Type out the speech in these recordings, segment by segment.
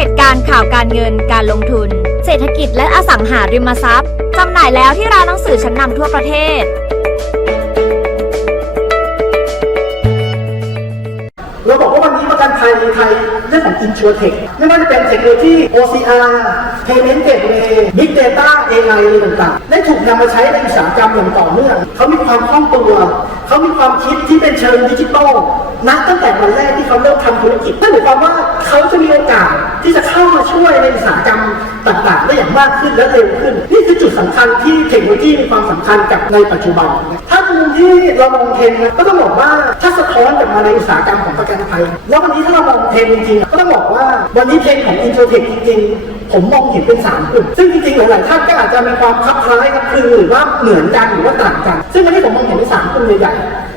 เหตุการณ์ข่าวการเงินการลงทุน เศรษฐกิจและอสังหาริมทรัพย์จำหน่ายแล้วที่ร้านหนังสือชั้นนำทั่วประเทศ เราบอกว่าวันนี้ประกันภัยในไทยเรื่องของ InsurTech ไม่ว่าจะเป็นเทคโนโลยี OCR Payment Gateway Big Data AI อะไรต่างๆ ได้ถูกนำมาใช้ในอุตสาหกรรมอย่างต่อเนื่อง เขามีความคล่องตัว เขามีความคิดที่เป็นเชิงดิจิทัลนับตั้งแต่วันแรกที่เขาเริ่มทำธุรกิจนั่นหมายความว่าเขาจะมีโอกาสที่จะเข้ามาช่วยในอุตสาหกรรมต่างๆ ได้อย่างมากขึ้นและเร็วขึ้น นี่คือจุดสำคัญที่เทคโนโลยีมีความสำคัญกับในปัจจุบันถ้า ที่เรามองเทรนนะก็ต้องบอกว่าถ้าสะท้อนกลับมาในอุตสาหกรรมของประกันภัย แล้ววันนี้ถ้าเรามองเทรนจริงๆก็ต้องบอกว่าวันนี้เทรนของอินโทรเทคจริงๆ ผมมองเห็นเป็นสามกลุ่มซึ่งจริงๆหลายๆท่านก็อาจจะมีความคลับคล้ายกับคือหรือว่าเหมือนกันหรือว่าต่างกัน ซึ่งวันนี้ผมมองเห็นเป็นสามกลุ่มใหญ่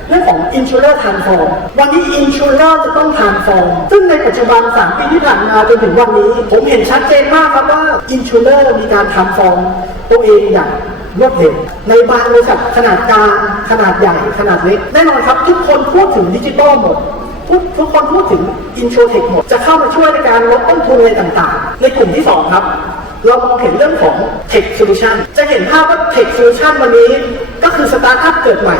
เรื่องของ insurer transform วันนี้ insurer จะต้อง transform ซึ่งในปัจจุบัน 3 ปีที่ผ่านมาจนถึงวันนี้ ผมเห็นชัดเจนมากครับว่า insurer มีการ transform ตัวเองอย่าง รวดเร็วในบางบริษัทขนาดกลางขนาดใหญ่ขนาดเล็ก แน่นอนครับ ทุกคนพูดถึงดิจิตอลหมดทุกทุกคนพูดถึงอินโทรเทคหมด จะเข้ามาช่วยในการลดต้นทุนอะไรต่างๆ ในกลุ่มที่ 2 ครับ เรามองเห็นเรื่องของ Tech Solution จะเห็นภาพว่า Tech Solution วันนี้ก็คือสตาร์ทอัพเกิดใหม่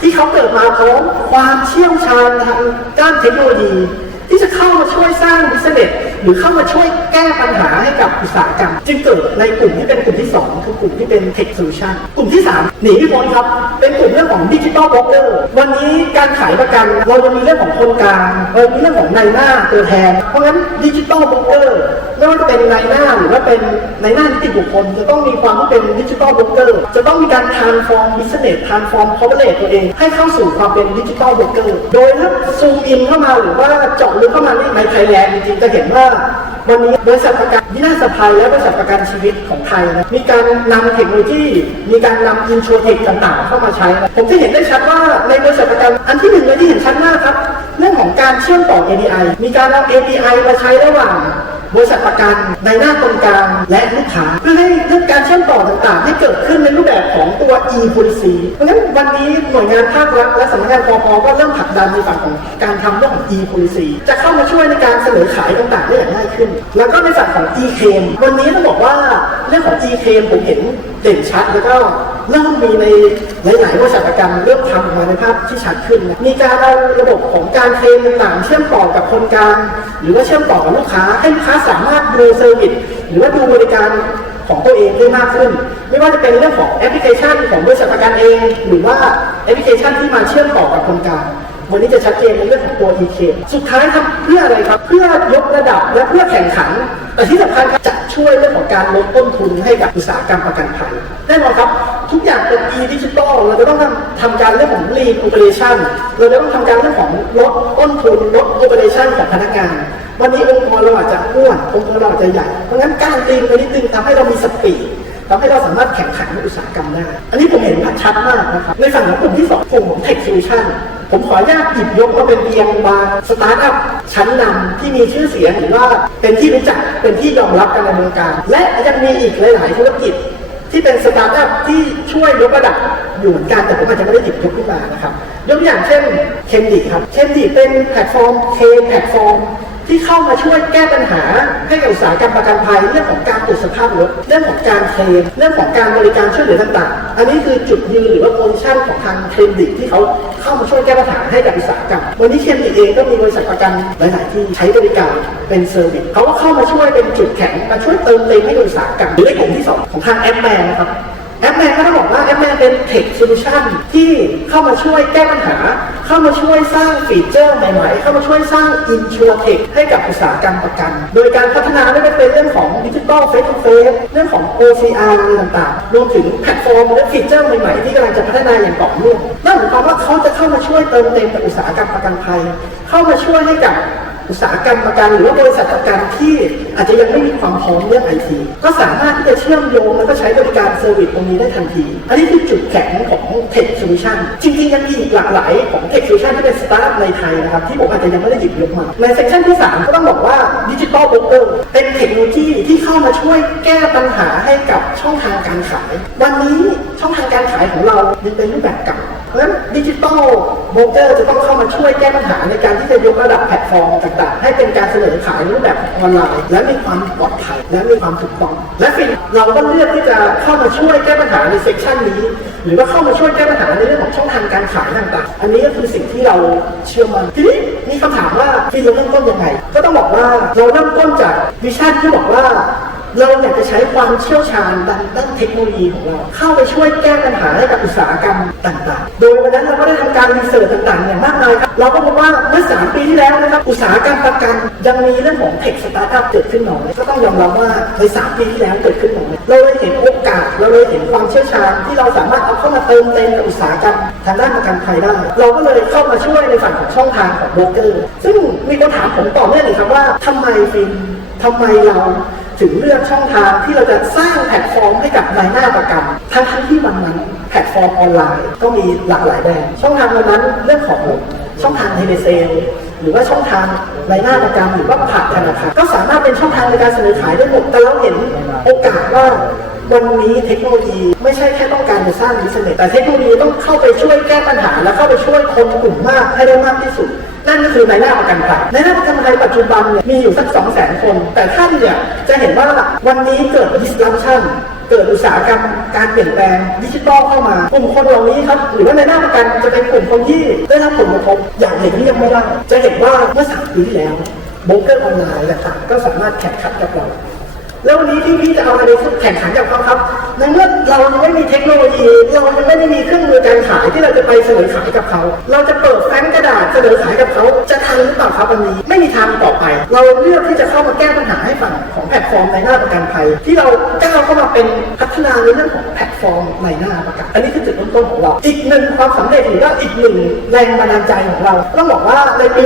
ที่เขาเกิดมาพร้อมความเชี่ยวชาญทางด้านเทคโนโลยี ที่จะเข้ามาช่วยสร้างบิสเนสหรือเข้ามาช่วยแก้ปัญหาให้กับอุตสาหกรรม จึงเกิดในกลุ่มที่เป็นกลุ่มที่ 2 คือกลุ่มที่เป็น Tech Solution กลุ่มที่ 3 หนีไม่พ้นครับ เป็นกลุ่มเรื่องของดิจิ t a ลบล็อกเกอร์วันนี้การขายประกัน เราจะมีเรื่องของคนกลางเรามีเรื่องของนายหน้าตัวแทน เพราะงั้นดิจิ t a ลบล็อกเกอร์ไม่ว่าจะเป็นนายหน้าหรือว่าเป็นนายหน้านิติบุคคลจะต้องมีความที่เป็นดิจิ t a ลบล็อกเกอร์จะต้องมีการ transform business transform corporate ตัวเองให้เข้าสู่ความเป็นดิจิ t a ลบล็อกเกอร์โดยถ้าซูมอินเข้ามาหรือว่าเจาะลึกเข้ามาในไทยแลนด์จริงๆจะเห็นว่าวันนี้บริษัทประกันวินาศภัยและบริษัทประกันชีวิตของไทยนะมีการนำเทคโนโลยี มีการนำอินโชเทคต่างๆ เข้ามาใช้ ผมจะเห็นได้ชัดว่าในบริษัทประกันอันที่หนึ่งเลยที่เห็นชัดมากครับ เรื่องของการเชื่อมต่อ API มีการเอา API มาใช้ระหว่าง บริษัทประกันในหน้าตรงกลางและลูกค้า เพื่อให้เรื่องการเชื่อมต่อต่างๆ ให้เกิดขึ้นในรูปแบบของตัว e-policy เพราะฉะนั้นวันนี้หน่วยงานภาครัฐและสำนักงานปปก็เริ่มผลักดันในฝั่งของการทำเรื่องของ e-policy จะเข้ามาช่วยในการเสนอขายต่างๆได้อย่างง่ายขึ้น แล้วก็ในฝั่งของ e-claim วันนี้ต้องบอกว่าเรื่องของ e-claim ผมเห็น เด่นชัดแล้วก็เริ่มมีในหลายๆบริษัทประกันเริ่มทำออกมาในภาพที่ชัดขึ้นนะมีการเอาระบบของการเคลมต่างๆเชื่อมต่อกับคนกลางหรือว่าเชื่อมต่อกับลูกค้าให้ลูกค้าสามารถดูเซอร์วิสหรือว่าดูบริการของตัวเองได้มากขึ้น ไม่ว่าจะเป็นเรื่องของแอปพลิเคชันของบริษัทประกันเอง หรือว่าแอปพลิเคชันที่มาเชื่อมต่อกับคนกลาง วันนี้จะชัดเจนในเรื่องของตัว e k สุดท้ายทำเพื่ออะไรครับ เพื่อยกระดับและเพื่อแข่งขัน แต่ที่สำคัญครับจะช่วยเรื่องของการลดต้นทุนให้กับอุตสาหกรรมประกันภัยแน่นอนครับ ทุกอย่างเป็น e ดิจิตอลเราจะต้องทำทำการเรื่องของ lean operation เราจะต้องทำการเรื่องของลดต้นทุนลด operation ของพนักงาน วันนี้องค์กรเราอาจจะอ้วนองค์กรเราอาจจะใหญ่เพราะงั้นการตีนไปนิดนึงทำให้เรามีสปีดทำให้เราสามารถแข่งขันในอุตสาหกรรมได้ อันนี้ผมเห็นชัดมากนะครับ ในฝั่งของกลุ่มที่สองกลุ่มของ Tech Solution ผมขออนุญาตหยิบยกมาเป็นเพียงบางสตาร์ทอัพชั้นนำที่มีชื่อเสียงหรือว่าเป็นที่รู้จักเป็นที่ยอมรับกันในวงการ และยังมีอีกหลาย ๆ ธุรกิจที่เป็นสตาร์ทอัพที่ช่วยยกระดับอยู่เหมือนกันแต่ผมอาจจะไม่ได้หยิบยกขึ้นมานะครับยกตัวอย่างเช่นเคนดิครับเคนดิเป็นแพลตฟอร์มเคแพลตฟอร์ม ที่เข้ามาช่วยแก้ปัญหาให้กับอุตสาหกรรมประกันภัยเรื่องของการตรวจสภาพรถเรื่องของการเคลมเรื่องของการบริการช่วยเหลือต่างๆ อันนี้คือจุดยืนหรือว่าโพซิชั่นของทางเคลมดิที่เขาเข้ามาช่วยแก้ปัญหาให้กับอุตสาหกรรมวันนี้เคลมดิเองก็มีบริษัทประกันหลายๆ ที่ใช้บริการเป็นเซอร์วิสเขาก็เข้ามาช่วยเป็นจุดแข็งมาช่วยเติมเต็มให้กับอุตสาหกรรมหรือในกลุ่มที่สองของทางแอปแมนนะครับ แอปแมนก็ต้องบอกว่าแอปแมนเป็นเทคโซลูชันที่เข้ามาช่วยแก้ปัญหา เข้ามาช่วยสร้างฟีเจอร์ใหม่ๆ เข้ามาช่วยสร้างอินชัวเทคให้กับอุตสาหกรรมประกัน โดยการพัฒนาไม่ว่าจะเป็นเรื่องของดิจิทัลเฟส to เฟสเรื่องของ OCR ต่างๆ รวมถึงแพลตฟอร์มและฟีเจอร์ใหม่ๆ ที่กำลังจะพัฒนาอย่างต่อเนื่องนั่นหมายความว่าเขาจะเข้ามาช่วยเติมเต็มกับอุตสาหกรรมประกันภัย เข้ามาช่วยให้กับ อุตสาหกรรมประกันหรือว่าบริษัทประกันที่อาจจะยังไม่มีความพร้อมเรื่องไอทีก็สามารถที่จะเชื่อมโยงแล้วก็ใช้บริการเซอร์วิสตรงนี้ได้ทันที อันนี้คือจุดแข็งของ Tech Solution จริงๆยังมีอีกหลากหลายของ Tech Solution ที่เป็นสตาร์ทในไทยนะครับที่ผมอาจจะยังไม่ได้หยิบยกมาในเซสชันที่ 3 ก็ต้องบอกว่าดิจิ t a ล b บ o เ e อร์เป็นเทคโนโลยีที่เข้ามาช่วยแก้ปัญหาให้กับช่องทางการขาย วันนี้ช่องทางการขายของเรายังเป็นรูปแบบเก่า เพราะฉะนั้นดิจิตอลโบรกเกอร์จะต้องเข้ามาช่วยแก้ปัญหาในการที่จะยกระดับแพลตฟอร์มต่างๆ ให้เป็นการเสนอขายรูปแบบออนไลน์ และมีความปลอดภัยและมีความถูกต้อง และฟินเราก็เลือกที่จะเข้ามาช่วยแก้ปัญหาในเซกชันนี้ หรือว่าเข้ามาช่วยแก้ปัญหาในเรื่องของช่องทางการขายต่างๆ อันนี้ก็คือสิ่งที่เราเชื่อมันทีนี้มีคำถามว่าฟินเราเริ่มต้นยังไง ก็ต้องบอกว่าเราเริ่มต้นจากวิชั่นที่บอกว่า เราอยากจะใช้ความเชี่ยวชาญด้านเทคโนโลยีของเรา เข้าไปช่วยแก้ปัญหาให้กับอุตสาหกรรมต่าง ๆ โดยวันนั้นเราก็ได้ทำการรีเสิร์ชต่างๆอย่างมากมายครับ เราก็พบว่าเมื่อ 3 ปีที่แล้วนะครับ อุตสาหกรรมประกันยังมีเรื่องของเทคสตาร์ทอัพเกิดขึ้นน้อยก็ต้องยอมรับว่าใน 3 ปีที่แล้วเกิดขึ้นน้อยเราเลยเห็นโอกาส เราเลยเห็นความเชี่ยวชาญที่เราสามารถเอาเข้ามาเติมเต็มกับอุตสาหกรรมทางด้านประกันภัยได้ เราก็เลยเข้ามาช่วยในฝั่งของช่องทางของโบรกเกอร์ ซึ่งมีคนถามผมต่อเนื่องเลยครับว่าทำไมฟินทำไมเรา ถึงเลือกช่องทางที่เราจะสร้างแพลตฟอร์มให้กับนายหน้าประกันทั้งที่วันนั้นแพลตฟอร์มออนไลน์ ก็มีหลากหลายแบบช่องทางวันนั้นเรื่องของช่องทางเทเลเซลหรือว่าช่องทางนายหน้าประกันหรือว่าผ่านธนาคารก็สามารถเป็นช่องทางในการเสนอขายได้หมดแต่เราเห็นโอกาสว่าวันนี้เทคโนโลยีไม่ใช่แค่ต้องการจะสร้างบิสเนสแต่เทคโนโลยีต้องเข้าไปช่วยแก้ปัญหา และเข้าไปช่วยคนกลุ่มมากให้ได้มากที่สุด นั่นก็คือในหน้าประกันภัยในหน้าประกันภัยปัจจุบันเนี่ยมีอยู่สัก2 0 0 0 0 0คน แต่ท่านเนี่ยจะเห็นว่าวันนี้เกิด disruption เกิดอุตสาหกรรมการเปลี่ยนแปลงดิจิทัลเข้ามากลุ่มคนเหล่านี้ครับหรือว่าในหน้าประกันจะเป็นกลุ่มคนที่ได้รับผลกระทบอย่างหลีกเลี่ยงไม่ได้จะเห็นว่าเมื่อสามปีที่แล้วโบรกเกอร์ออนไลน์ต่างๆก็สามารถแข่งขันกับเราแล้ววันนี้ที่พี่จะเอาอะไรแข่งขันกับเขาครับในเมื่อเรายังไม่มีเทคโนโลยีเรายังไม่ได้มีเครื่องมือการขายที่เราจะไปเสนอขายกับเขา เราจะเปิดแฟ้มกระดาษเสนอขายาจะทันหรือเปล่าครับวันนี้ ไม่มีทางต่อไป เราเลือกที่จะเข้ามาแก้ปัญหาให้ฝั่งของแพลตฟอร์มในหน้าประกันภัย ที่เราก้าวเข้ามาเป็นพัฒนาในเรื่องของแพลตฟอร์มในหน้าประกันอันนี้คือจุดเริ่มต้นของเรา อีกหนึ่งความสำเร็จหรือว่าอีกหนึ่งแรงบันดาลใจของเราต้องบอกว่าในปี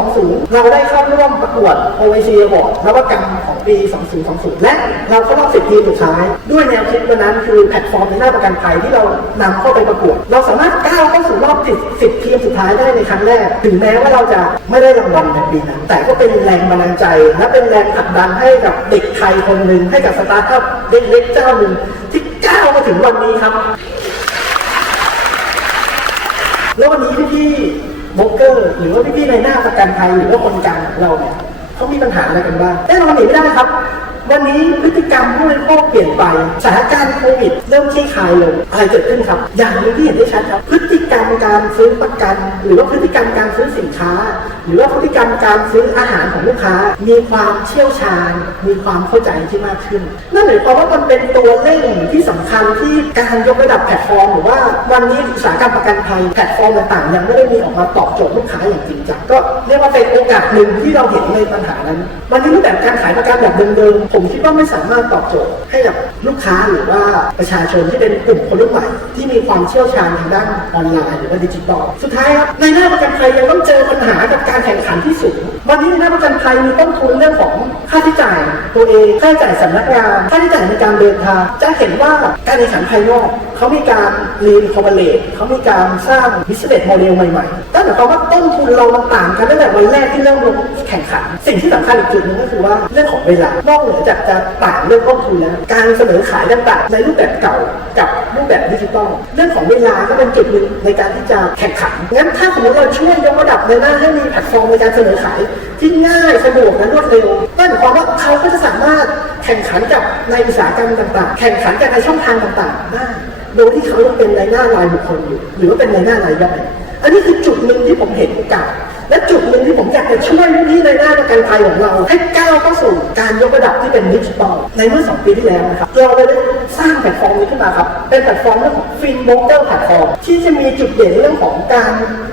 2020 เราได้เข้าร่วมประกวด OIC Award นวัตกรรมของปี 2020 และเราเข้ารอบ10ทีมสุดท้าย ด้วยแนวคิดวันนั้นคือแพลตฟอร์มในหน้าประกันภัยที่เรานำเข้าไปประกวด เราสามารถก้าวเข้าสู่รอบ10 10ทีมสุดท้ายได้ในครั้งแรก ถึงแม้ว่าเราจะไม่ได้รางวัลในปีนั้น แต่ก็เป็นแรงบันดาลใจ และเป็นแรงผลักดันให้กับเด็กไทยคนหนึ่งให้กับสตาร์ทอัพเล็กๆเจ้าหนึ่งที่ก้าวมาถึงวันนี้ครับ แล้ววันนี้พี่ๆโบรกเกอร์ หรือว่าพี่ๆในหน้าประกันภัยหรือว่าคนกลางของเราเนี่ยเขามีปัญหาอะไรกันบ้างแน่นอนหนีไม่ได้ครับ วันนี้พฤติกรรมผู้บริโภคเปลี่ยนไปสถานการณ์โควิดเริ่มคลี่คลายลงอะไรเกิดขึ้นครับ อย่างนึงที่เห็นได้ชัดครับพฤติกรรมการซื้อประกัน หรือว่าพฤติกรรมการซื้อสินค้า หรือว่าพฤติกรรมการซื้ออาหารของลูกค้า มีความเชี่ยวชาญ มีความเข้าใจที่มากขึ้นนั่นหมายความว่ามันเป็นตัวเร่งที่สำคัญที่การยกระดับแพลตฟอร์ม หรือว่าวันนี้อุตสาหกรรมประกันภัยแพลตฟอร์มต่างๆยังไม่ได้มีออกมาตอบโจทย์ลูกค้าอย่างจริงจังก็เรียกว่าเป็นโอกาสหนึ่งที่เราเห็นในปัญหานั้นวันนี้รูปแบบการขายประกันแบบเดิมๆผมมคิดว่าไม่สามารถตอบโจทย์ให้กับลูกค้าหรือว่าประชาชนที่เป็นกลุ่มคนรุ่นใหม่ที่มีความเชี่ยวชาญทางด้านออนไลน์หรือว่าดิจิทัลสุดท้ายครับในหน้าประกันภัยยังต้องเจอปัญหากับการแข่งขันที่สูงวันนี้ในหน้าประกันภัยมีต้นทุนเรื่องของค่าใช้จ่ายตัวเองค่าใช้จ่ายสำนักงานค่าใช้จ่ายในการเดินทางจะเห็นว่าการแข่งขันภายนอกเขามีการรีนคอมเบเลตเขามีการสร้างบิสเนสโมเดลใหม่ๆนั่นหมายความว่าต้นทุนเรามันต่างกันตั้งแต่วันแรกที่เริ่มลงแข่งขัน สิ่งที่สำคัญอีกจุดหนึงก็คือว่าเรื่องของเวลานอกเหนือจากจะต่างเรื่องต้นทุนแล้วการเสนอขายต่างๆในรูปแบบเก่ากับรูปแบบดิจิตอลเรื่องของเวลาก็เป็นจุดหนึ่งในการที่จะแข่งขัน งั้นถ้าสมมติเราช่วยยกระดับในหน้าให้มีแพลตฟอร์มในการเสนอขายที่ง่ายสะดวกและรวดเร็วนั่นหมายความว่าเขาก็จะสามารถแข่งขันกับในอุตสาหกรรมต่างๆ แข่งขันกับในช่องทางต่างๆได้โดยที่เขายังเป็นในหน้ารายบุคคลอยู่ หรือว่าเป็นในหน้ารายย่อย อันนี้คือจุดหนึ่งที่ผมเห็นโอกาสและจุดหนึ่งที่ผมอยากจะช่วยพี่ในหน้าประกันภัยของเรา ให้ก้าวเข้าสู่การยกระดับที่เป็นดิจิตอลในเมื่อ2ปีที่แล้วนะครับเราได้สร้างแพลตฟอร์มนี้ขึ้นมาครับ เป็นแพลตฟอร์มเรื่องของฟินโบเกอร์แพลตฟอร์มที่จะมีจุดเด่นเรื่องของการ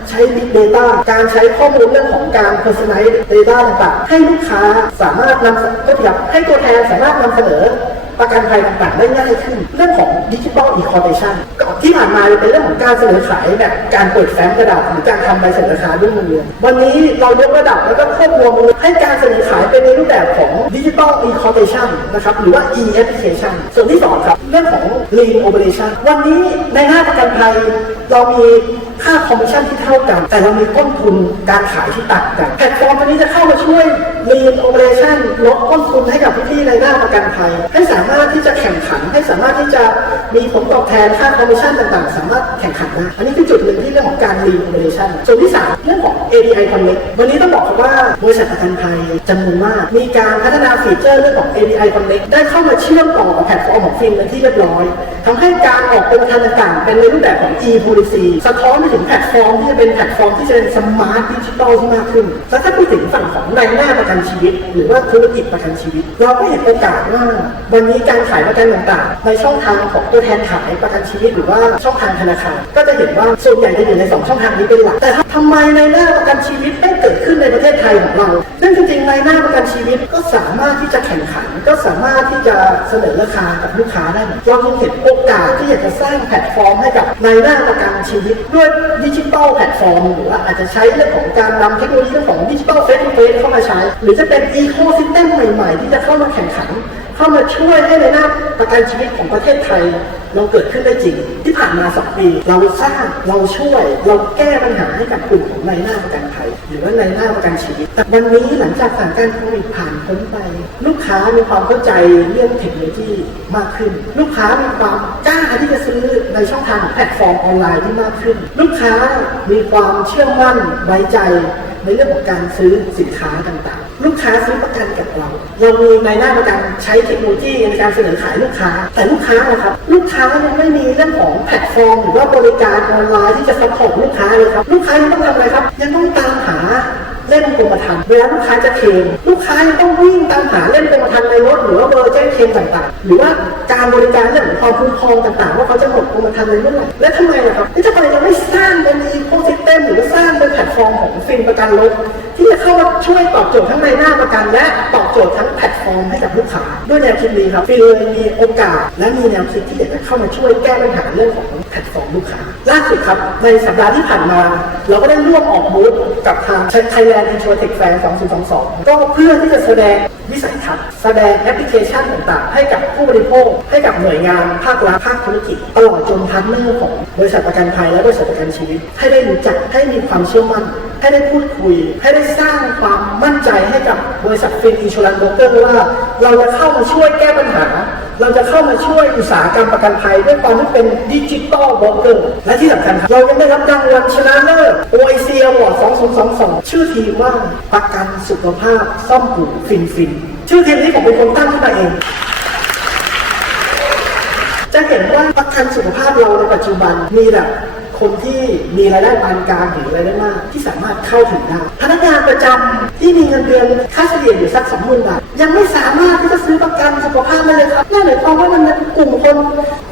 ใช้ Big Data การใช้ข้อมูลเรื่องของการ Personalize Data ต่างๆ ให้ลูกค้าสามารถนำก็ครับให้ตัวแทนสามารถนำเสนอ ประกันภัยต่างๆได้ง่ายขึ้น เรื่องของดิจิ t a ลอีคอร์เทชั่นที่ผ่านมาเป็นเรื่องของการเสนอขายแบบการเปิดแฟ้มกระดาษหรือการทำใบเสนอขายด้วยมือวันนี้เรายกระดับแล้วก็ควบรวมให้การเสนอขายเป็นในรูปแบบของดิจิ t a ลอีคอร์เทชั่นนะครับหรือว่า e application ส่วนที่สองครับเรื่องของ lean operation วันนี้ในหน้าประกันภัยเรามีค่าคอมมิชชั่นที่เท่ากัน แต่เรามีต้นทุนการขายที่ต่างกันแพลตฟอร์มตัวนี้จะเข้ามาช่วย Lean Operation ลดต้นทุนให้กับพี่ๆในหน้าประกันภัย ให้สามารถที่จะแข่งขัน ให้สามารถที่จะมีผลตอบแทนค่าคอมมิชชั่นต่างๆ สามารถแข่งขันได้ อันนี้คือจุดหนึ่งที่เรื่องของการ Lean Operation ส่วนที่สามเรื่องของ ADI Connect วันนี้ต้องบอกว่าบริษัทประกันภัยจำนวนมากมีการพัฒนาฟีเจอร์เรื่องของ ADI Connect ได้เข้ามาเชื่อมต่อกับแพลตฟอร์มของฟินเป็นที่เรียบร้อยทำให้การออกเป็นทางต่างๆ เป็นในรูปแบบของ e-policy สะท้อนไปถึงแพลตฟอร์มที่จะเป็นแพลตฟอร์มที่จะเป็นสมาร์ทดิจิทัลที่มากขึ้น แล้วถ้าพูดถึงฝั่งของในหน้าประกันชีวิต หรือว่าธุรกิจประกันชีวิต เราก็เห็นโอกาสว่าวันนี้การขายประกันต่างๆ ในช่องทางของตัวแทนขายประกันชีวิต หรือว่าช่องทางธนาคาร ก็จะเห็นว่าส่วนใหญ่จะอยู่ในสองช่องทางนี้เป็นหลักแต่ทำไมในหน้าประกันชีวิตไม่เกิดขึ้นในประเทศไทยของเราซึ่งจริงๆในหน้าประกันชีวิตก็สามารถที่จะแข่งขัน ก็สามารถที่จะเสนอราคากับลูกค้าได้เราคงเห็นโอกาสที่อยากจะสร้างแพลตฟอร์มให้กับในหน้าประกันชีวิตด้วยดิจิทัลแพลตฟอร์มหรือว่าอาจจะใช้เรื่องของการนำเทคโนโลยีเรื่องของดิจิทัลเฟส o ูเฟสเข้ามาใช้รือจะเป็นอีโคซิสเต็มใหม่ๆ ที่จะเข้ามาแข่งขัน เข้ามาช่วยให้ในหน้าประกันชีวิตของประเทศไทย เราเกิดขึ้นได้จริง ที่ผ่านมาสองปี เราสร้างเราช่วย เราแก้ปัญหาให้กับกลุ่มของในหน้าประกันภัยหรือว่าในหน้าประกันชีวิตแต่วันนี้หลังจากสถานการณ์โควิดผ่านพ้นไป ลูกค้ามีความเข้าใจเรื่องเทคโนโลยีมากขึ้น ลูกค้ามีความกล้าที่จะซื้อในช่องทางของแพลตฟอร์มออนไลน์ที่มากขึ้น ลูกค้ามีความเชื่อมั่นไว้ใจ ในเรื่องของการซื้อสินค้าต่างๆ ลูกค้าซื้อประกันกับเรา เรามีในหน้าประกันใช้เทคโนโลยีในการเสนอขายลูกค้า แต่ลูกค้านะครับ ลูกค้ายังไม่มีเรื่องของแพลตฟอร์มหรือว่าบริการออนไลน์ที่จะซัพพอร์ตลูกค้าเลยครับ ลูกค้ายังต้องทำอะไรครับ ยังต้องตามหาเล่มกรมธรรม์เวลาลูกค้าจะเคลมลูกค้ายังต้องวิ่งตามหาเล่มกรมธรรม์ในรถหรือว่าเบอร์แจ้งเคลมต่างๆ หรือว่าการบริการเรื่องของความคุ้มครองต่างๆ ว่าเขาจะหมดกรมธรรม์ในเมื่อไหร่และทำไมล่ะครับที่ทำไมเราไม่สร้างเป็นอีโคซิ เต็มหรือว่าสร้างเป็นแพลตฟอร์มของฟินประกันรถที่จะเข้ามาช่วยตอบโจทย์ทั้งในหน้าประกัน และตอบโจทย์ทั้งแพลตฟอร์มให้กับลูกค้าด้วยแนวคิดนี้ครับฟินเลยมีโอกาส และมีแนวคิดที่อยากจะเข้ามาช่วยแก้ปัญหาเรื่องของแพลตฟอร์มลูกค้าล่าสุดครับในสัปดาห์ที่ผ่านมา เราก็ได้ร่วมออกบูธกับทาง Thailand Insurtech Fair 2022 ก็เพื่อที่จะแสดงวิสัยทัศน์แสดงแอปพลิเคชันต่างๆ ให้กับผู้บริโภค ให้กับหน่วยงานภาครัฐภาคธุรกิจ ตลอดจนพาร์ทเนอร์ของบริษัทประกันภัยและบริษัทประกันชีวิต ให้ได้รู้จักให้มีความเชื่อมั่น ให้ได้พูดคุย ให้ได้สร้างความมั่นใจให้กับบริษัทฟินอินชูรันโบรกเกอร์ว่า เราจะเข้ามาช่วยแก้ปัญหา เราจะเข้ามาช่วยอุตสาหกรรมประกันภัยด้วยความที่เป็นดิจิตอลโบรกเกอร์และที่สำคัญครับเรายังได้รับรางวัลชนะเลิศ OIC Award 2022 ชื่อทีมว่าประกันสุขภาพซ่อมหูฟินฟินชื่อทีมนี้ผมเป็นคนตั้งขึ้นมาเองจะเห็นว่าประกันสุขภาพเราในปัจจุบันมีแบบ คนที่มีรายได้ปานกลางหรือรายได้มากที่สามารถเข้าถึงได้พนักงานประจำที่มีเงินเดือนค่าเฉลี่ยอยู่สักสองหมื่นบาทยังไม่สามารถที่จะซื้อประกันสุขภาพได้เลยครับนั่นหมายความว่ามันเป็นกลุ่มคน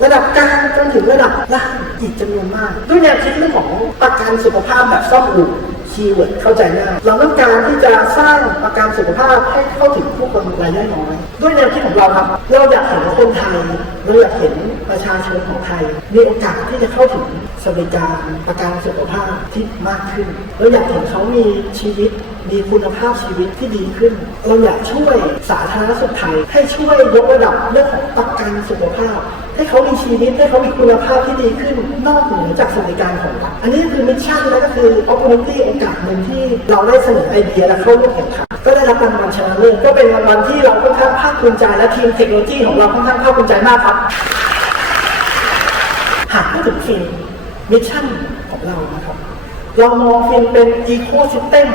ระดับกลางจนถึงระดับล่างอีกจำนวนมาก ด้วยแนวคิดเรื่องของประกันสุขภาพแบบซ่อมอู่คีย์เวิร์ดเข้าใจง่ายเราต้องการที่จะสร้างประกันสุขภาพให้เข้าถึงผู้คนรายได้น้อย ด้วยแนวคิดของเราครับ เราอยากเห็นคนไทย เราอยากเห็นประชาชนของไทยมีโอกาสที่จะเข้าถึง สวัสดิการประกันสุขภาพที่มากขึ้น เราอยากเห็นเขามีชีวิต มีคุณภาพชีวิตที่ดีขึ้น เราอยากช่วยสาธารณสุขไทยให้ช่วยยกระดับเรื่องของประกันสุขภาพ ให้เขามีชีวิตให้เขามีคุณภาพที่ดีขึ้น นอกเหนือจากสวัสดิการของรัฐอันนี้คือมิชชั่นและก็คือ opportunity โอกาสหนึ่งที่เราได้เสนอไอเดียและเข้าร่วมแข่งขันก็ได้รับรางวัลชนะเลิศก็เป็นรางวัลที่เราค่อนข้างภาคภูมิใจและทีมเทคโนโลยีของเราค่อนข้างภาคภูมิใจมากครับหากพูดถึงฟินมิ มิชชั่นของเรานะครับเรามองฟินเป็นอีโคซิสเต็ม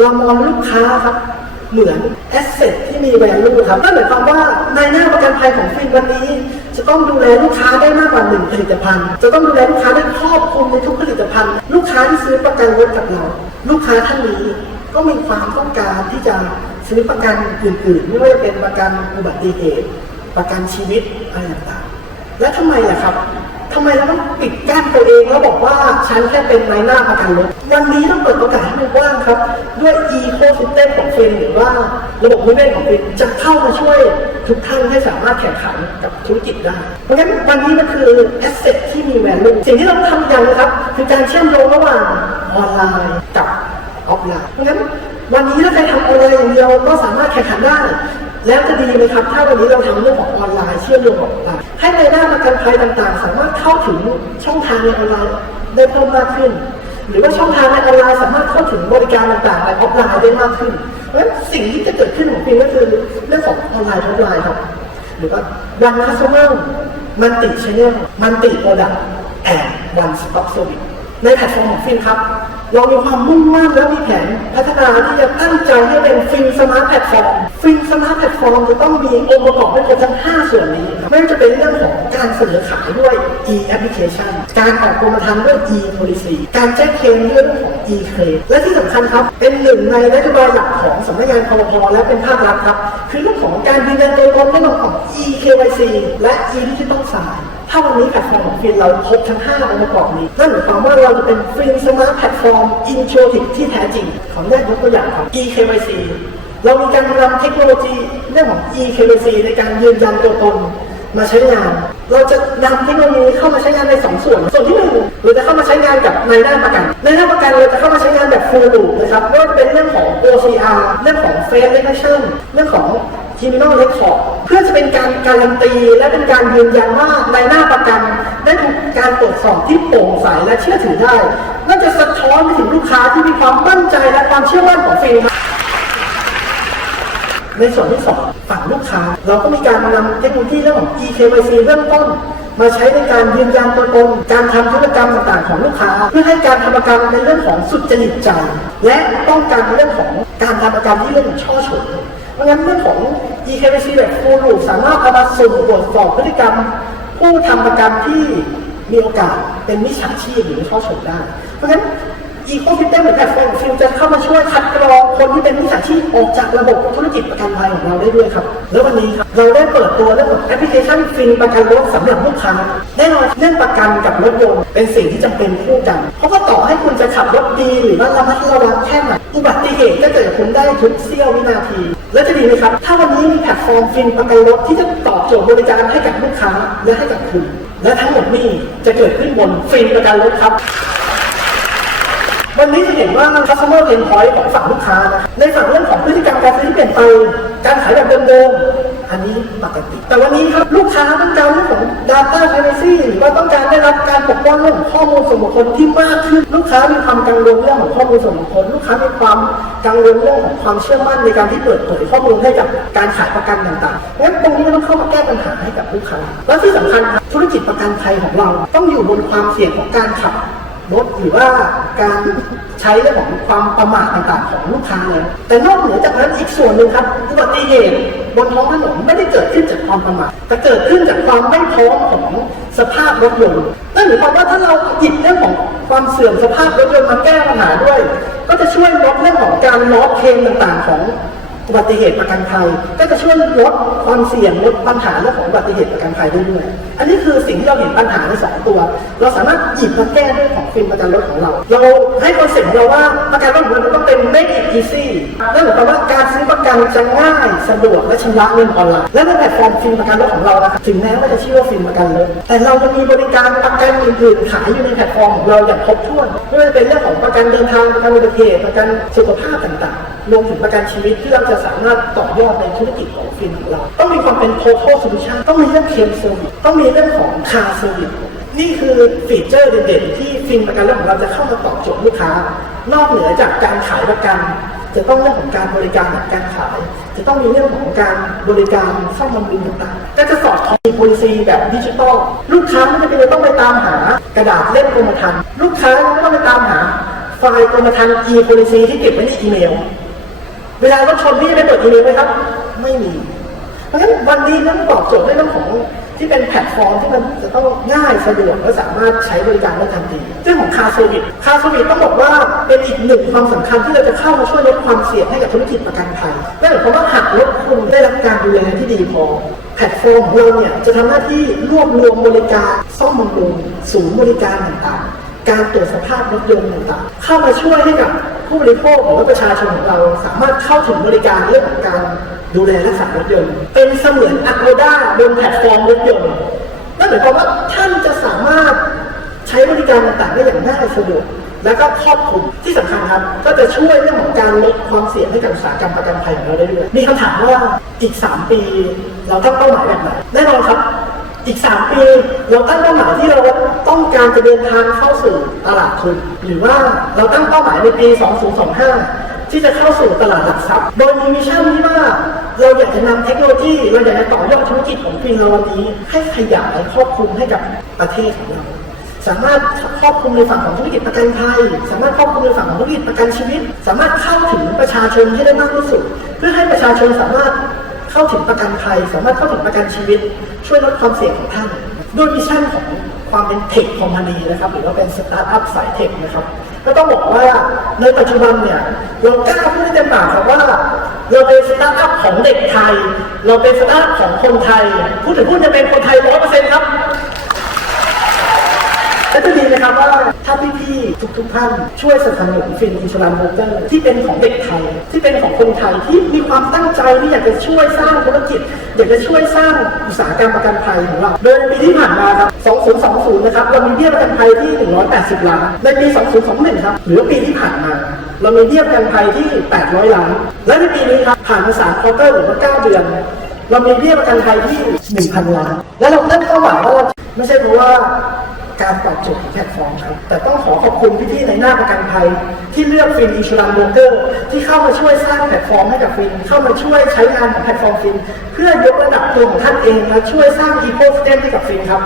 เรามองลูกค้าครับ เหมือนแอสเซทที่มีแวลูครับนั่นหมายความว่าในหน้าประกันภัยของฟินวันนี้ จะต้องดูแลลูกค้าได้มากกว่าหนึ่งผลิตภัณฑ์ จะต้องดูแลลูกค้าได้ครอบคลุมในทุกผลิตภัณฑ์ ลูกค้าที่ซื้อประกันรถกับเรา ลูกค้าท่านนี้ก็มีความต้องการที่จะซื้อประกันอื่นๆ ไม่ว่าจะเป็นประกันอุบัติเหตุ ประกันชีวิตอะไรต่างๆ และทำไมล่ะครับ ทำไมเราต้องปิดกั้นตัวเองแล้วบอกว่าฉันแค่เป็นนายหน้าประกันรถวันนี้ต้องเปิดโอกาสให้มันกว้างครับ ด้วย e-co-system ของฟินหรือว่าระบบนิเวศของฟินจะเข้ามาช่วยทุกท่านให้สามารถแข่งขันกับธุรกิจได้ เพราะงั้นวันนี้มันคือ asset ที่มี value สิ่งที่เราต้องทำอย่างนะครับคือการเชื่อมโยงระหว่างออนไลน์กับออฟไลน์เพราะงั้นวันนี้ถ้าใครทำออนไลน์อย่างเดียวก็สามารถแข่งขันได้ แล้วจะดีไหมครับ ถ้าวันนี้เราทำเรื่องของออนไลน์เชื่อมโยงออนไลน์ให้ในหน้าประกันภัยต่างๆ สามารถเข้าถึงช่องทางในออนไลน์ได้เพิ่มมากขึ้น หรือว่าช่องทางในออนไลน์สามารถเข้าถึงบริการต่างๆในออฟไลน์ได้มากขึ้นเพราะฉะนั้นสิ่งที่จะเกิดขึ้นของฟิล์มก็คือเรื่องของออนไลน์ออฟไลน์ครับหรือว่า one customer มันติ channel มันติ product and one stop service ในแพลตฟอร์มของฟิล์มครับ เรามีความมุ่งมั่นและมีแผนพัฒนาที่จะตั้งใจให้เป็นฟิล์มสมาร์ทแพลตฟอร์มฟิล์มสมาร์ทแพลตฟอร์มจะต้องมีองค์ประกอบให้ครบทั้ง 5 ส่วนนี้ไม่ว่าจะเป็นเรื่องของการเสนอขายด้วย e application การออกกรมธรรม์ด้วย e policy การแจ้งเคลมด้วยเรื่องของ e claim และที่สำคัญครับ เป็นหนึ่งในนโยบายหลักของสำนักงานคอพและเป็นภาครัฐครับ คือเรื่องของการยืนยันตัวตนเรื่องของ e KYC และ e digital sign ถ้าวันนี้แพลตฟอร์มของฟินเราครบทั้ง 5 องค์ประกอบนี้นั่นหมายความว่าเราจะเป็นฟินสมาร์ทแพลตฟอร์มอินโทรติกที่แท้จริง ขออนุญาตยกตัวอย่างของ eKYC เรามีการนำเทคโนโลยีเรื่องของ eKYC ในการยืนยันตัวตนมาใช้งาน เราจะนำเทคโนโลยีเข้ามาใช้งานใน2ส่วน ส่วนที่หนึ่งเราจะเข้ามาใช้งานกับในหน้าประกัน ในหน้าประกันเราจะเข้ามาใช้งานแบบ full loop นะครับไม่ว่าจะเป็นเรื่องของ OCR เรื่องของ face recognition เรื่องของ criminal record เพื่อจะเป็นการการันตี และเป็นการยืนยันว่าในหน้าประกัน ได้ถูกการตรวจสอบที่โปร่งใสและเชื่อถือได้น่าจะสะท้อนไปถึงลูกค้าที่มีความมั่นใจและความเชื่อมั่นของฟิล์มครับ ในส่วนที่สองฝั่งลูกค้า เราก็มีการนำเทคโนโลยีเรื่องของ eKYC เริ่มต้น มาใช้ในการยืนยันตัวตน การทำธุรกรรมต่างๆของลูกค้า เพื่อให้การทำประกันในเรื่องของสุจริตใจ และป้องกันเรื่องของการทำประกันที่เรื่องของช่อฉนเพราะงั้นเรื่องของ eKYC แบบ full loop สามารถเอามาสุ่มตรวจสอบพฤติกรรม ผู้ทำประกันที่มีโอกาสเป็นมิจฉาชีพหรือช่อฉนได้ เพราะฉะนั้น อีโคซิเต็มหรือแพลตฟอร์มฟิลจะเข้ามาช่วยคัดกรองคนที่เป็นมิจฉาชีพออกจากระบบธุรกิจประกันภัยของเราได้ด้วยครับ แล้ววันนี้ครับเราได้เปิดตัวเรื่องของแอปพลิเคชันฟินประกันรถสำหรับลูกค้าแน่นอนเรื่องประกันกับรถยนต์เป็นสิ่งที่จำเป็นคู่กัน เพราะว่าต่อให้คุณจะขับรถดีหรือว่าระมัดระวังแค่ไหนอุบัติเหตุก็เกิดคุณได้ทุกเสี้ยววินาที แล้วจะดีไหมครับ ถ้าวันนี้มีแพลตฟอร์มฟินประกันรถที่จะตอบโจทย์บริการให้กับลูกค้าและให้กับคุณ และทั้งหมดนี้จะเกิดขึ้นบนฟินประกันรถครับ วันนี้จะเห็นว่า customer pain point ของฝั่งลูกค้านะ ในฝั่งเรื่องของพฤติกรรมการซื้อที่เปลี่ยนไปการขายแบบเดิมๆ อันนี้ปกติ แต่วันนี้ครับลูกค้าต้องการเรื่องของ data privacy หรือว่าต้องการได้รับการปกป้องเรื่องของข้อมูลส่วนบุคคลที่มากขึ้น ลูกค้ามีความกังวลเรื่องของข้อมูลส่วนบุคคล ลูกค้ามีความกังวลเรื่องของความเชื่อมั่นในการที่เปิดเผยข้อมูลให้กับการขายประกันต่างๆ งั้นตรงนี้เราต้องเข้ามาแก้ปัญหาให้กับลูกค้า และที่สำคัญครับธุรกิจประกันภัยของเราต้องอยู่บนความเสี่ยงของการขับ รถหรือว่าการใช้เรื่องของความประมาทต่างๆของลูกค้าแล้วแต่นอกเหนือจากนั้นอีกส่วนหนึ่งครับอุบัติเหตุบนท้องถนนไม่ได้เกิดขึ้นจากความประมาทแต่เกิดขึ้นจากความไม่พร้อมของสภาพรถยนต์นั่นหมายความว่าถ้าเราหยิบเรื่องของความเสื่อมสภาพรถยนต์มาแก้ปัญหาด้วย ก็จะช่วยลดเรื่องของการล้อเคลมต่างๆของ อุบัติเหตุประกันภัยก็จะช่วยลดความเสี่ยงลดปัญหาเรื่องของอุบัติเหตุประกันภัยได้ด้วย อันนี้คือสิ่งที่เราเห็นปัญหาในสองตัว เราสามารถหยิบมาแก้ด้วยของฟิล์มประกันรถของเรา เราให้คอนเซ็ปต์ของเราว่าประกันรถของเราต้องเป็น make it easy นั่นหมายความว่าการซื้อประกันจะง่ายสะดวกและชำระเงินออนไลน์และในแพลตฟอร์มฟิล์มประกันรถของเรานะครับถึงแม้ว่าจะชื่อว่าฟิล์มประกันรถแต่เราจะมีบริการประกันอื่นๆขายอยู่ในแพลตฟอร์มของเราอย่างครบถ้วนไม่ว่าจะเป็นเรื่องของประกันเดินทางประกันอุบัติเหตุประกันสุขภาพต่างๆรวมถึงประกันชีวิตที่เราจะสามารถต่อยอดในธุรกิจของฟิล์มของเรา ต้องมีความเป็น total solution ต้องมีเรื่องเคลมเซอร์วิสต้องมีเรื่องของ car service นี่คือฟีเจอร์เด่นๆที่ฟิล์มประกันรถของเราจะเข้ามาตอบโจทย์ลูกค้า นอกเหนือจากการขายประกัน จะต้องเรื่องของการบริการหลังการขาย จะต้องมีเรื่องของการบริการซ่อมบำรุงต่างๆ ก็จะสอดคล้องมี policy แบบดิจิตอลลูกค้าไม่จำเป็นต้องไปตามหากระดาษเล่มกรมธรรม์ลูกค้าไม่ต้องไปตามหาไฟล์กรมธรรม์ e-policy ที่เก็บไว้ในอีเมล เวลารถชนพี่จะไปเปิดอีเมลไหมครับ ไม่มี เพราะฉะนั้นวันนี้ต้องตอบโจทย์ในเรื่องของที่เป็นแพลตฟอร์มที่มันจะต้องง่ายสะดวกและสามารถใช้บริการได้ทันทีเรื่องของคาร์เซอร์วิสคาร์เซอร์วิสต้องบอกว่าเป็นอีกหนึ่งความสำคัญที่เราจะเข้ามาช่วยลดความเสี่ยงให้กับธุรกิจประกันภัยนั่นหมายความว่าหากรถคุณได้รับการดูแลที่ดีพอแพลตฟอร์มของเราเนี่ยจะทำหน้าที่รวบรวมบริการซ่อมบำรุงศูนย์บริการต่างๆ การตรวจสภาพรถยนต์ต่างๆ เข้ามาช่วยให้กับผู้บริโภคหรือว่าประชาชนของเราสามารถเข้าถึงบริการเรื่องของการดูแลรักษารถยนต์ เป็นเสมือนอักโ d ด้าบนแพลตฟอร์มรถยนต์นั่นหมายความว่าท่านจะสามารถใช้บริการต่างๆได้อย่างง่ายสะดวกและก็ครอบคลุมที่สำคัญครับ ก็จะช่วยเรื่องของการลดความเสี่ยงให้กับอุตสาหกรรมประกันภัยของเราได้ด้วยมีคำถามว่าอีก 3 ปี เราตั้งเป้าหมายแบบไหนแน่นอนครับ อีก 3 ปี เราตั้งเป้าหมายที่เราต้องการจะเดินทางเข้าสู่ตลาดทุน หรือว่าเราตั้งเป้าหมายในปี 2025 ที่จะเข้าสู่ตลาดหลักทรัพย์ โดยมีมิชชั่นที่ว่าเราอยากจะนำเทคโนโลยีเราอยากจะต่อยอดธุรกิจของฟินเราวันนี้ ให้ขยายครอบคลุมให้กับประเทศของเรา สามารถครอบคลุมในฝั่งของธุรกิจประกันภัยสามารถครอบคลุมในฝั่งของธุรกิจประกันชีวิต สามารถเข้าถึงประชาชนให้ได้มากที่สุด เพื่อให้ประชาชนสามารถ เข้าถึงประกันภัยสามารถเข้าถึงประกันชีวิต ช่วยลดความเสี่ยงของท่าน ด้วยมิชชั่นของความเป็นเทคคอมพานีนะครับ หรือว่าเป็นสตาร์ทอัพสายเทคนะครับ ก็ต้องบอกว่าในปัจจุบันเนี่ยเรากล้าพูดได้เต็มปากครับว่าเราเป็นสตาร์ทอัพของเด็กไทย เราเป็นสตาร์ทอัพของคนไทย พูดถึงพูดจะเป็นคนไทยร้อยเปอร์เซ็นต์ครับ และจะดีนะครับว่าถ้าพี่ๆทุกๆท่านช่วยสนับสนุนฟินอินชลันโบเกอร์ที่เป็นของเด็กไทย ที่เป็นของคนไทยที่มีความตั้งใจที่อยากจะช่วยสร้างธุรกิจ อยากจะช่วยสร้างอุตสาหกรรมประกันภัยของเรา โดยในปีที่ผ่านมาครับ 2020 นะครับเรามีเบี้ยประกันภัยที่ 180 ล้าน ในปี 2021 ครับหรือว่าปีที่ผ่านมาเรามีเบี้ยประกันภัยที่ 800 ล้าน และในปีนี้ครับผ่านมา3ควอเตอร์หรือว่า9เดือนเรามีเบี้ยประกันภัยที่ 1,000 ล้าน และเราตั้งเป้าหมายว่าเราไม่ใช่เพราะว่า การตอบโจทย์แพลตฟอร์มครับ แต่ต้องขอขอบคุณพี่ๆในหน้าประกันภัย ที่เลือกฟินอินชูรันโบรกเกอร์ที่เข้ามาช่วยสร้างแพลตฟอร์มให้กับฟิน เข้ามาช่วยใช้งานของแพลตฟอร์มฟิน เพื่อยกระดับตัวของท่านเองและช่วยสร้างอีโคสเตมให้กับฟินครับ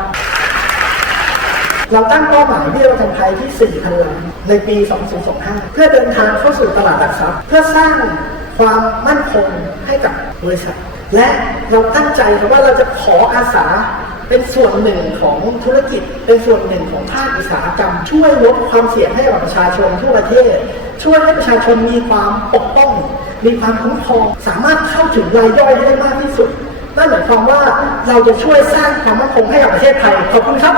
เราตั้งเป้าหมายเบี้ยประกันภัยที่ 4,000 ล้าน ในปี 2025 เพื่อเดินทางเข้าสู่ตลาดหลักทรัพย์ เพื่อสร้างความมั่นคงให้กับบริษัท และเราตั้งใจครับว่าเราจะขออาสา เป็นส่วนหนึ่งของธุรกิจ เป็นส่วนหนึ่งของภาคอุตสาหกรรม ช่วยลดความเสี่ยงให้กับประชาชนทั่วประเทศ ช่วยให้ประชาชนมีความปกป้อง มีความคุ้มครอง สามารถเข้าถึงรายย่อยได้มากที่สุด นั่นหมายความว่าเราจะช่วยสร้างความมั่นคงให้กับประเทศไทย ขอบคุณครับ